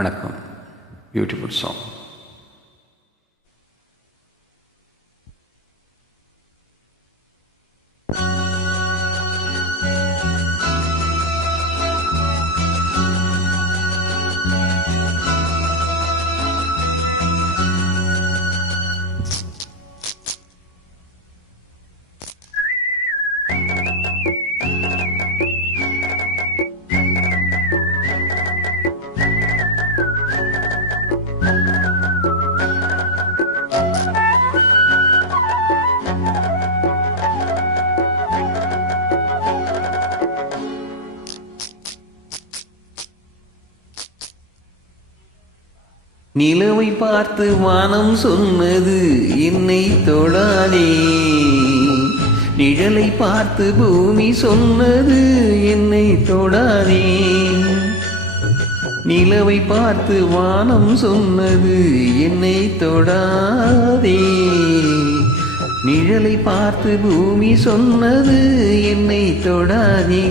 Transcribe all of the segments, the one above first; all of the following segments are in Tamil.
வணக்கம். Beautiful song. நிலவை பார்த்து வானம் சொன்னது என்னை தொடாதே, நிழலை பார்த்து பூமி சொன்னது என்னை தொடாதே. நிலவை பார்த்து வானம் சொன்னது என்னை தொடாதே, நிழலை பார்த்து பூமி சொன்னது என்னை தொடாதே.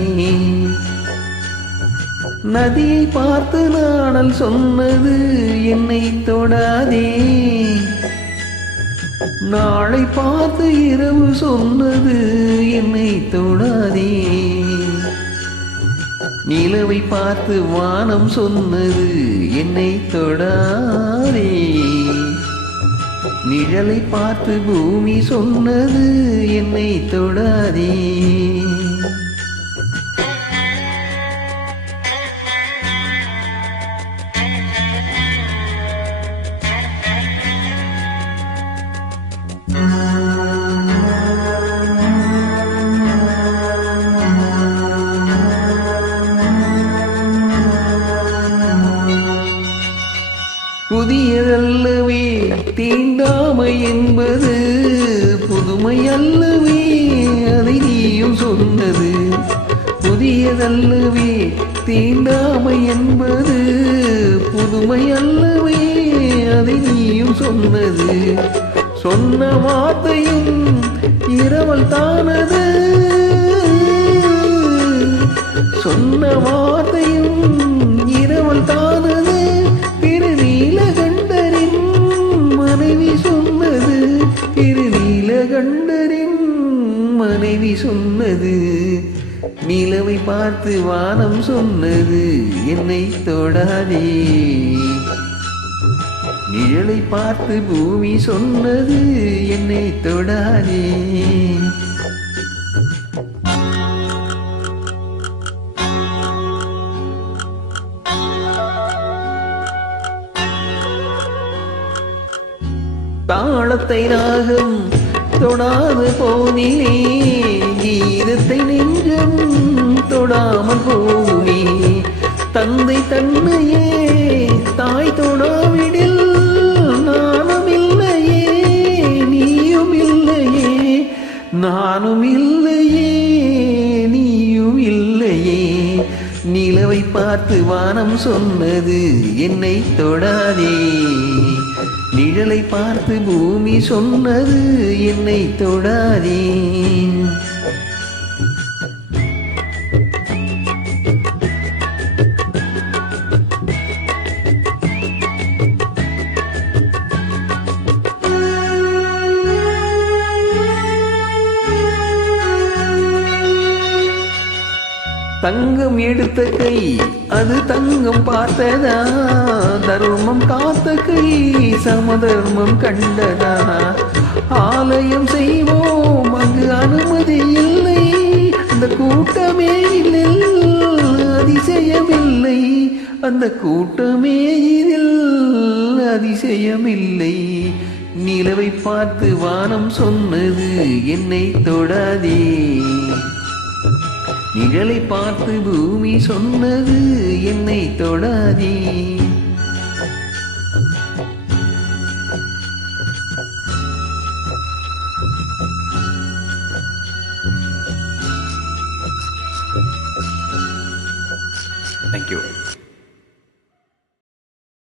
நதியை பார்த்து நாடல் சொன்னது என்னை தொடாதே, நாளை பார்த்து இரவு சொன்னது என்னை தொடாதே. நிலவை பார்த்து வானம் சொன்னது என்னை தொடாதே, நிழலை பார்த்து பூமி சொன்னது என்னை தொடாதே. புதியதல்லவே தீண்டாமை என்பது, புதுமை அல்லவே அதை நீயும் சொன்னது. புதியதல்லவே தீண்டாமை என்பது, புதுமை அல்லவே அதை நீயும் சொன்னது. சொன்ன வார்த்தையும் இரவல் தானது, சொன்ன வார்த்தையும் இரவல் தானது. திருநீலகண்டரின் மனைவி சொன்னது, திருநீலகண்டரின் மனைவி சொன்னது. நிலவை பார்த்து வானம் சொன்னது என்னை தொடாதே, நிழலை பார்த்து பூமி சொன்னது என்னை தொடாதே. தாளத்தை ராகம் தொடாது போனிலே, கீதத்தை நெஞ்சம் தொடாமல் போகுமே. தந்தை தன்னையே தாய் தொடாவிடில் நானும் இல்லையே, நீயும் இல்லையே. நானும் இல்லையே, நீயும் இல்லையே. நிலவை பார்த்து வானம் சொன்னது என்னை தொடாதே, நிழலை பார்த்து பூமி சொன்னது என்னை தொடாதே. தங்கம் எடுத்த கை அது தங்கம் பார்த்ததா, தர்மம் காத்த கை சமதர்மம் கண்டதா. ஆலயம் செய்வோம் அங்கு அனுமதி இல்லை, அந்த கூட்டமே இல்லை அதிசயமில்லை, அந்த கூட்டமே இதில் அதிசயமில்லை. நிலவை பார்த்து வானம் சொன்னது என்னை தொடாதே, நிழலை பார்த்து பூமி சொன்னது என்னை தொடாதே. Thank you.